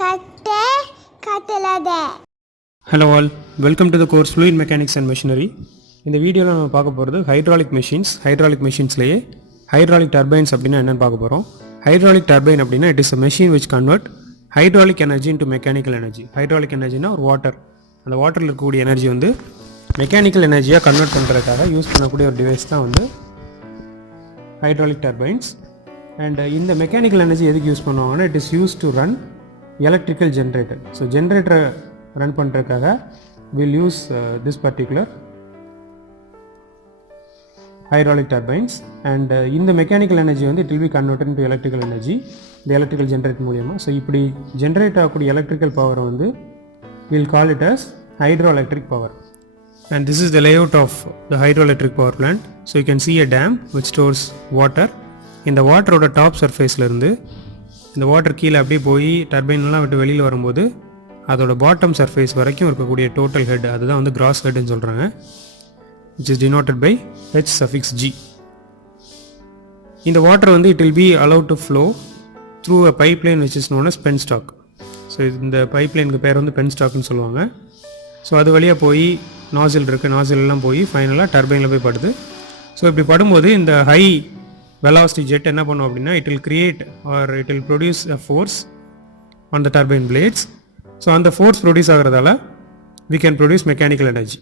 கட்டே கட்டலாதே. Hello all, welcome to the course fluid mechanics and machinery. இந்த வீடியோவில் நம்ம பார்க்க போகிறது ஹைட்ராலிக் மெஷின்ஸ்லேயே ஹைட்ராலிக் டர்பைன்ஸ் அப்படின்னா என்னென்னு பார்க்க போகிறோம். ஹைட்ராலிக் டர்பைன் அப்படின்னா it is a machine which convert hydraulic energy into mechanical energy. ஹைட்ராலிக் எனர்ஜினா ஒரு வாட்டர், அந்த வாட்டரில் இருக்கக்கூடிய எனர்ஜி வந்து மெக்கானிக்கல் எனர்ஜியாக கன்வெர்ட் பண்ணுறதுக்காக யூஸ் பண்ணக்கூடிய ஒரு டிவைஸ் தான் வந்து ஹைட்ராலிக் டர்பைன்ஸ். அண்ட் இந்த மெக்கானிக்கல் எனர்ஜி எதுக்கு யூஸ் பண்ணுவாங்கன்னா it is use to run electrical generator. So ஜென்ரேட்டரை ரன் பண்ணுறதுக்காக will use this particular hydraulic turbines. and இந்த மெக்கானிக்கல் எனர்ஜி வந்து it will be converted into electrical energy இந்த electrical generate மூலியமாக. So இப்படி generate ஆகக்கூடிய எலக்ட்ரிக்கல் பவரை வந்து will call it as hydroelectric power. and this is the layout of the hydroelectric power plant. so you can see a dam which stores water. இந்த வாட்டரோட top சர்ஃபேஸ்லேருந்து இந்த water கீழே அப்படியே போய் டர்பைன்லாம் விட்டு வெளியில் வரும்போது அதோட பாட்டம் சர்ஃபேஸ் வரைக்கும் இருக்கக்கூடிய டோட்டல் ஹெட் அதுதான் வந்து கிராஸ் ஹெட்னு சொல்கிறாங்க, which is denoted by H suffix G. இந்த வாட்டர் வந்து it will be allowed to flow through a pipeline which is known as penstock. So இந்த பைப்லைனுக்கு பேர் வந்து பென்ஸ்டாக்னு சொல்லுவாங்க. ஸோ அது வழியாக போய் நாசில் இருக்குது, நாசிலெலாம் போய் ஃபைனலாக டர்பைனில் போய் படுது. ஸோ இப்படி படும்போது இந்த ஹை வெலாசிட்டி ஜெட் என்ன பண்ணும் அப்படின்னா it will create or it will produce a force on the turbine blades. So அந்த ஃபோர்ஸ் ப்ரொடியூஸ் ஆகிறதால we can produce mechanical energy.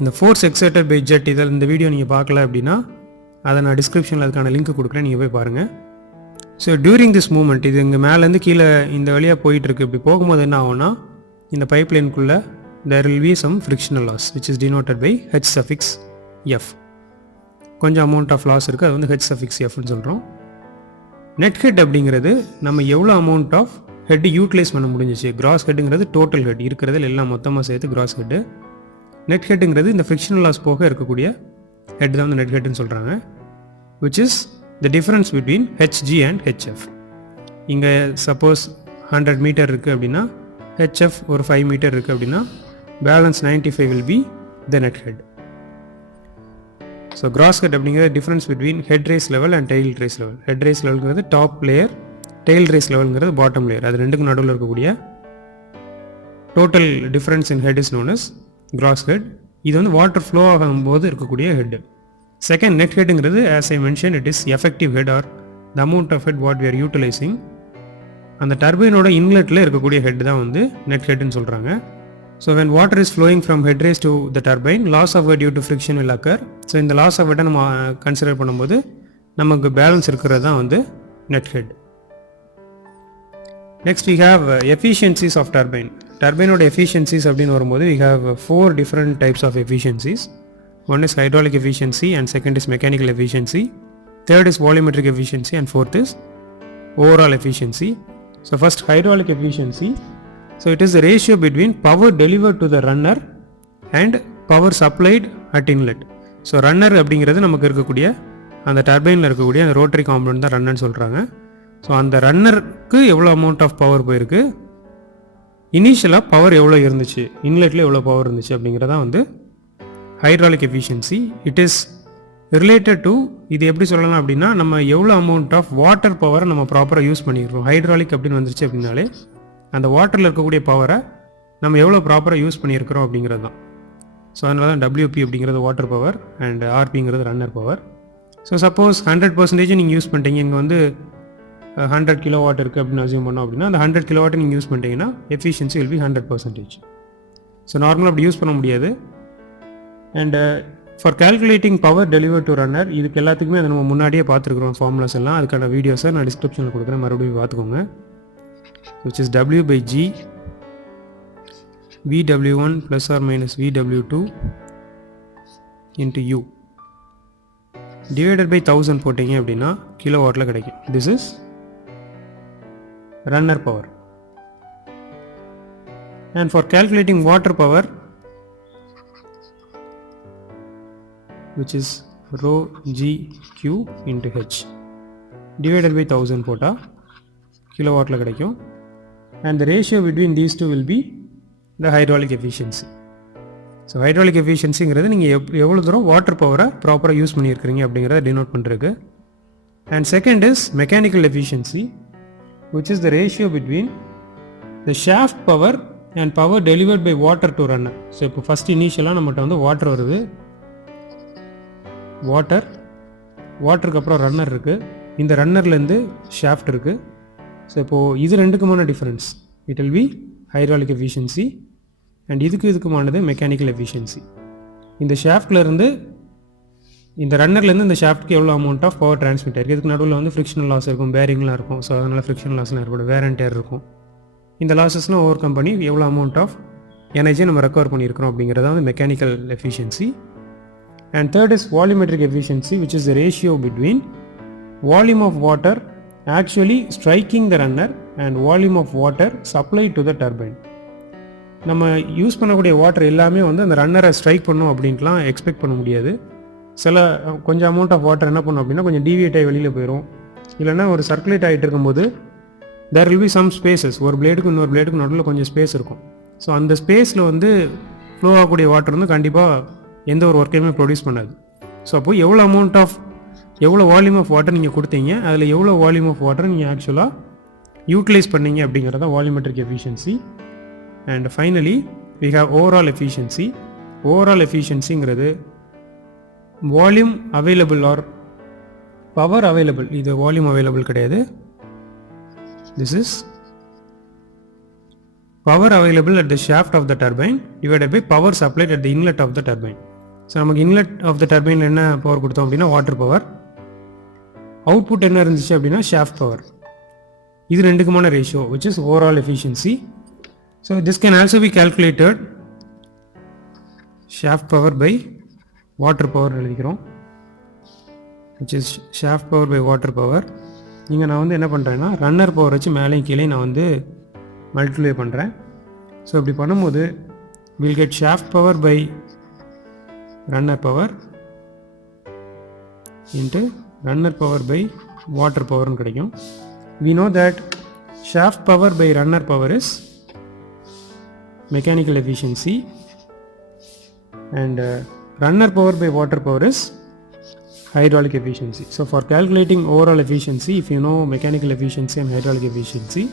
இந்த ஃபோர்ஸ் எக்ஸைட்டட் பை ஜெட் இதில் இந்த வீடியோ நீங்கள் பார்க்கல அப்படின்னா அதை நான் டிஸ்கிரிப்ஷனில் அதுக்கான லிங்க் கொடுக்குறேன், நீங்கள் போய் பாருங்கள். ஸோ டியூரிங் திஸ் மூமெண்ட் இது இங்கே மேலேருந்து கீழே இந்த வழியாக போயிட்டுருக்கு. இப்படி போகும்போது என்ன ஆகும்னா இந்த பைப்லைனுக்குள்ளே there will be some frictional loss which is denoted by H suffix F. கொஞ்சம் அமௌண்ட் ஆஃப் லாஸ் இருக்குது, அது வந்து H suffix Fன்னு சொல்கிறோம். நெட் ஹெட் அப்படிங்கிறது நம்ம எவ்வளோ அமௌண்ட் ஆஃப் ஹெட் யூட்டிலைஸ் பண்ண முடிஞ்சிச்சு. கிராஸ் ஹெட்டுங்கிறது டோட்டல் ஹெட் இருக்கிறதில் எல்லாம் மொத்தமாக சேர்த்து கிராஸ் ஹெட்டு. நெட் ஹெட்டுங்கிறது இந்த ஃப்ரிக்ஷனல் லாஸ் போக இருக்கக்கூடிய ஹெட் தான் வந்து நெட் ஹெட்னு சொல்கிறாங்க, which is the difference between HG and HF. இங்கே சப்போஸ் 100 மீட்டர் இருக்குது அப்படின்னா ஹெச்எஃப் ஒரு 5 மீட்டர் இருக்குது அப்படின்னா balance 95 will be the net head. So gross head அப்படிங்கிறது difference between head race level and tail race level. Head race லெவலுங்கிறது top layer, tail race லெவலுங்கிறது bottom layer. அது ரெண்டுக்கும் நடுவில் இருக்கக்கூடிய total difference in head is known as gross head. இது வந்து water flow ஆகும்போது இருக்கக்கூடிய ஹெட். செகண்ட் நெட் ஹெட்டுங்கிறது as I mention it is effective head or the amount of head what we are utilizing. அந்த டர்பைனோட இன்லெட்டில் இருக்கக்கூடிய ஹெட் தான் வந்து நெட் ஹெட்னு சொல்கிறாங்க. So when water is flowing from head race to the turbine loss of head due to friction will occur. So இந்த loss of ஹெட்டை நம்ம கன்சிடர் பண்ணும்போது நமக்கு பேலன்ஸ் இருக்கிறது தான் வந்து net head. Next we have efficiencies of turbine. Turbine efficiencies அப்படின்னு வரும்போது we have 4 different types of efficiencies. One is hydraulic efficiency and second is mechanical efficiency. Third is volumetric efficiency and fourth is overall efficiency. So first hydraulic efficiency. So it is the ratio between power delivered to the runner and power supplied at inlet. So runner அப்படிங்கிறது நமக்கு இருக்கக்கூடிய அந்த டர்பைனில் இருக்கக்கூடிய அந்த rotary compound தான் ரன்னர்னு சொல்கிறாங்க. So அந்த ரன்னருக்கு எவ்வளோ அமௌண்ட் ஆஃப் பவர் போயிருக்கு, இனிஷியலாக பவர் எவ்வளோ இருந்துச்சு, இன்லெட்டில் எவ்வளோ பவர் இருந்துச்சு அப்படிங்கிறதான் வந்து hydraulic efficiency. It is related to இது எப்படி சொல்லலாம் அப்படின்னா நம்ம எவ்வளோ அமௌண்ட் ஆஃப் வாட்டர் பவரை நம்ம ப்ராப்பராக யூஸ் பண்ணிக்கிறோம். ஹைட்ராலிக் அப்படின்னு வந்துருச்சு அப்படின்னாலே அந்த வாட்டரில் இருக்கக்கூடிய பவரை நம்ம எவ்வளோ ப்ராப்பராக யூஸ் பண்ணியிருக்கிறோம் அப்படிங்கிறது தான். ஸோ அதனால தான் WP அப்படிங்கிறது வாட்டர் பவர் அண்ட் RPங்கிறது ரன்னர் பவர். ஸோ சப்போஸ் 100% நீங்கள் யூஸ் பண்ணிட்டீங்க, இங்கே வந்து 100 கிலோவாட் இருக்குது அப்படின்னு அசியூம் பண்ணோம் அப்படின்னா அந்த 100 கிலோவாட்டை நீங்கள் யூஸ் பண்ணிட்டீங்கன்னா எஃபிஷியன்சி வில் பி 100%. ஸோ நார்மலாக அப்படி யூஸ் பண்ண முடியாது. And for calculating power deliver to runner இதுக்கு எல்லாத்துக்குமே அதை நம்ம முன்னாடியே பார்த்துருக்குறோம் ஃபார்முலாஸ் எல்லாம். அதுக்கான வீடியோஸை நான் டிஸ்கிரிப்ஷனில் கொடுக்குறேன், மறுபடியும் பார்த்துக்கோங்க. Which is W/G VW1 + or - VW2 × U divided by 1000 போட்டிங்க அப்படின்னா கிலோவாட்டில் கிடைக்கும். This is runner power. And for calculating water power, which is rho GQ into H divided by 1000 போட்டா கிலோவாட்ல கிடைக்கும். And the ratio between these two will be the hydraulic efficiency. So hydraulic எஃபிஷியன்சிங்கிறது நீங்கள் எவ்வளோ தூரம் வாட்டர் பவரை ப்ராப்பராக use பண்ணியிருக்கிறீங்க அப்படிங்கிறத டினோட் பண்ணுறதுக்கு. And second is mechanical efficiency, which is the ratio between the shaft power and power delivered by water to runner. So இப்போ ஃபஸ்ட் இனிஷியலாக நம்மகிட்ட வந்து வாட்டர் வருது, வாட்டருக்கு அப்புறம் ரன்னர் இருக்குது, இந்த ரன்னர்லேருந்து ஷாஃப்ட் இருக்குது. ஸோ இப்போது இது ரெண்டுக்குமான difference it will be hydraulic efficiency and இதுக்குமானது மெக்கானிக்கல் எஃபிஷியன்சி. இந்த ஷாஃப்ட்லேருந்து இந்த ரன்னர்லேருந்து இந்த ஷாஃப்ட்க்கு எவ்வளோ அமௌண்ட் ஆஃப் பவர் ட்ரான்ஸ்மிட் ஆகிருக்கு. இதுக்கு நடுவில் வந்து ஃப்ரிக்ஷனல் லாஸ் இருக்கும், பேரிங்லாம் இருக்கும். ஸோ அதனால் ஃப்ரிக்ஷனல் லாஸ்லாம் ஏற்படும், வேர் அண்ட் டேர் இருக்கும். இந்த லாஸஸ்லாம் ஓவர் கம் பண்ணி எவ்வளோ அமௌண்ட் ஆஃப் எனர்ஜியை நம்ம ரெக்கவர் பண்ணியிருக்கிறோம் அப்படிங்கிறத வந்து mechanical efficiency. And third is volumetric efficiency which is the ratio between volume of water actually striking the runner and volume of water supplied to the turbine. நம்ம use பண்ணக்கூடிய water எல்லாமே வந்து அந்த ரன்னரை ஸ்ட்ரைக் பண்ணும் அப்படின்ட்டுலாம் expect பண்ண முடியாது. கொஞ்சம் amount of water என்ன பண்ணும் அப்படின்னா கொஞ்சம் டீவியேட் ஆகி வெளியில் போயிடும். இல்லைன்னா ஒரு சர்க்குலேட் ஆகிட்டு இருக்கும்போது there will be some spaces, ஒரு பிளேடுக்கு இன்னொரு பிளேடுக்கு நடுவில் கொஞ்சம் ஸ்பேஸ் இருக்கும். ஸோ அந்த ஸ்பேஸில் வந்து ஃப்ளோ ஆகக்கூடிய வாட்டர் வந்து கண்டிப்பாக எந்த ஒரு ஒர்க்கையுமே ப்ரொடியூஸ் பண்ணாது. ஸோ அப்போது எவ்வளோ வால்யூம் ஆஃப் வாட்டர் நீங்கள் கொடுத்தீங்க, அதில் எவ்வளோ வால்யூம் ஆஃப் வாட்டர் நீங்கள் ஆக்சுவலாக யூட்டிலைஸ் பண்ணீங்க அப்படிங்கிறத volumetric efficiency. And finally we have overall efficiency. Overall எஃபிஷியன்சிங்கிறது volume available or power available, இது வால்யூம் அவைலபிள் கிடையாது, this is power available at the shaft of the turbine divided by power supplied at the inlet of the turbine. So நமக்கு inlet of the டர்பைனில் என்ன power கொடுத்தோம் அப்படின்னா water power, output என்ன இருந்துச்சு அப்படின்னா ஷாஃப்ட் பவர். இது ரெண்டுக்குமான ratio which is overall efficiency. So this can also be calculated shaft power by water power எழுதிக்கிறோம், which is shaft power by water power. இங்கே நான் வந்து என்ன பண்ணுறேன்னா ரன்னர் பவர் வச்சு மேலேயும் கீழே நான் வந்து மல்டிப்ளை பண்ணுறேன். ஸோ இப்படி பண்ணும்போது will get shaft power by runner power into runner power by water பவர்னு கிடைக்கும். we know that shaft power by runner power is mechanical efficiency and runner power by water power is hydraulic efficiency. So for calculating overall efficiency, if you know mechanical efficiency and hydraulic efficiency,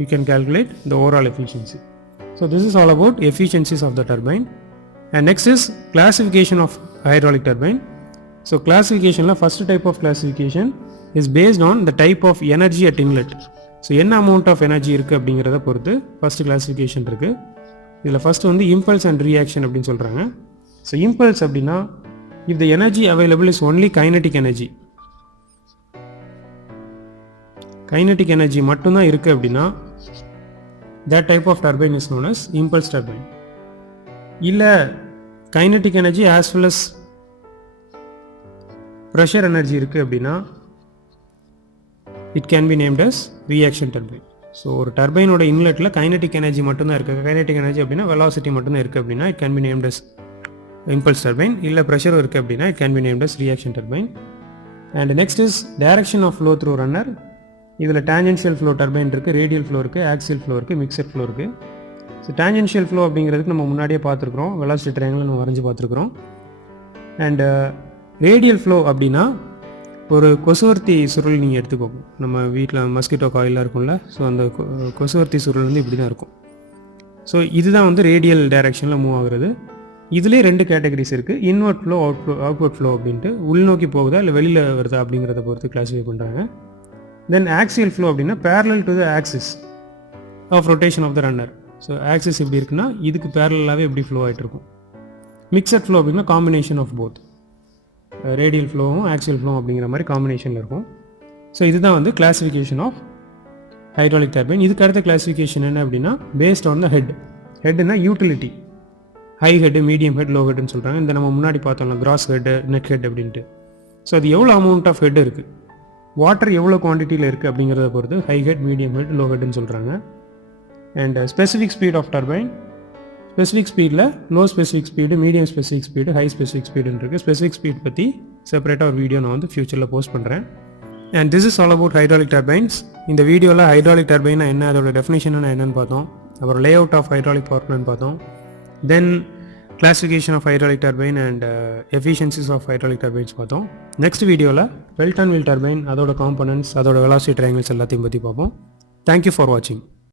you can calculate the overall efficiency. So this is all about efficiencies of the turbine. And next is classification of hydraulic turbine. So classification la first type of classification is based on the type of energy at inlet. So என்ன amount of energy இருக்குது அப்படிங்கிறத பொறுத்து first classification இருக்குது. இதில் first வந்து impulse and reaction அப்படின்னு சொல்கிறாங்க. So impulse அப்படின்னா if the energy available is only kinetic energy, kinetic energy மட்டும்தான் இருக்குது அப்படின்னா that type of turbine is known as impulse turbine. இல்லை kinetic energy as well as pressure energy இருக்குது அப்படின்னா it can be named as reaction turbine. So ஒரு டர்பைனோட இன்லெட்டில் kinetic energy மட்டும்தான் இருக்குது, kinetic energy அப்படின்னா வெலாசிட்டி மட்டும்தான் இருக்குது அப்படின்னா it can be named as impulse turbine. இல்லை ப்ரெஷரும் இருக்குது அப்படின்னா it can be named as reaction turbine. And next is direction of flow through runner. இதில் டேஞ்சென்ஷியல் ஃப்ளோ டர்பைன் இருக்குது, ரேடியல் ஃப்ளோ இருக்குது, ஆக்சியல் ஃப்ளோ இருக்குது, மிக்சட் ஃப்ளோ இருக்குது. So tangential flow அப்படிங்கிறதுக்கு நம்ம முன்னாடியே பார்த்துருக்குறோம், வெலாசிட்டி ட்ரையாங்கிள் நம்ம வரைஞ்சி பார்த்துருக்குறோம். அண்ட் ரேடியல் ஃப்ளோ அப்படின்னா ஒரு கொசுவர்த்தி சுருள் நீங்கள் எடுத்துக்கோங்க, நம்ம வீட்டில் மஸ்கிட்டோ காயிலாக இருக்கும்ல, ஸோ அந்த கொசுவர்த்தி சுருள் வந்து இப்படி தான் இருக்கும். ஸோ இதுதான் வந்து ரேடியல் டைரெக்ஷனில் மூவ் ஆகுறது. இதுலேயே ரெண்டு கேட்டகரிஸ் இருக்குது, இன்வெர்ட் ஃப்ளோ, அவுட்வர்ட் ஃப்ளோ அப்படின்ட்டு. உள்நோக்கி போகுதா இல்லை வெளியில் வருதா அப்படிங்கிறத பொறுத்து கிளாஸிஃபை பண்ணுறாங்க. தென் ஆக்சியல் ஃப்ளோ அப்படின்னா parallel to the axis of rotation of the runner. So axis எப்படி இருக்குன்னா இதுக்கு பேரலாகவே எப்படி ஃப்ளோ ஆகிட்டு இருக்கும். மிக்சட் ஃப்ளோ அப்படின்னா காம்பினேஷன் ஆஃப் போத், ரேடியல் ஃப்ளோவும் ஆக்சியல் ஃப்ளோ அப்படிங்கிற மாதிரி காம்பினேஷனில் இருக்கும். ஸோ இதுதான் வந்து கிளாஸிஃபிகேஷன் ஆஃப் ஹைட்ராலிக் டர்பைன். இதுக்கு அடுத்த கிளாஸிஃபிகேஷன் என்ன அப்படின்னா பேஸ்ட் ஆன் த ஹெட். ஹெட்னா utility, high head, medium head, low ஹெட்னு சொல்கிறாங்க. இந்த நம்ம முன்னாடி பார்த்தோம்ல கிராஸ் ஹெட், நெட் ஹெட் அப்படின்ட்டு. ஸோ அது எவ்வளோ அமௌண்ட் ஆஃப் ஹெட் இருக்குது, வாட்டர் எவ்வளோ குவான்டிட்டியில் இருக்குது அப்படிங்கிறத பொறுத்து high head, medium head, low ஹெட்னு சொல்கிறாங்க. And specific speed of turbine, specific ஸ்பீடில் low specific speed, medium specific speed, high specific ஸ்பீடுன்னு இருக்குது. ஸ்பெசிஃபிக் ஸ்பீட் பற்றி செப்பரேட்டாக ஒரு வீடியோ நான் வந்து ஃபியூச்சரில் போஸ்ட் பண்ணுறேன். And this is all about hydraulic turbines. இந்த வீடியோவில் ஹைட்ராலிக் டர்பைனா என்ன, அதோட டெஃபினேஷன் என்னென்னு பார்த்தோம், அப்புறம் layout of hydraulic power plant பார்த்தோம். Then classification of hydraulic turbine and efficiencies of hydraulic turbines பார்த்தோம். நெக்ஸ்ட் வீடியோவில் பெல்ட் அண்ட் வீல் டர்பைன், அதோட காம்பனன்ட்ஸ், அதோட வெலாசிட்டி ட்ரையாங்கிள்ஸ் எல்லாத்தையும் பற்றி பார்ப்போம். தேங்க்யூ ஃபார் வாட்சிங்.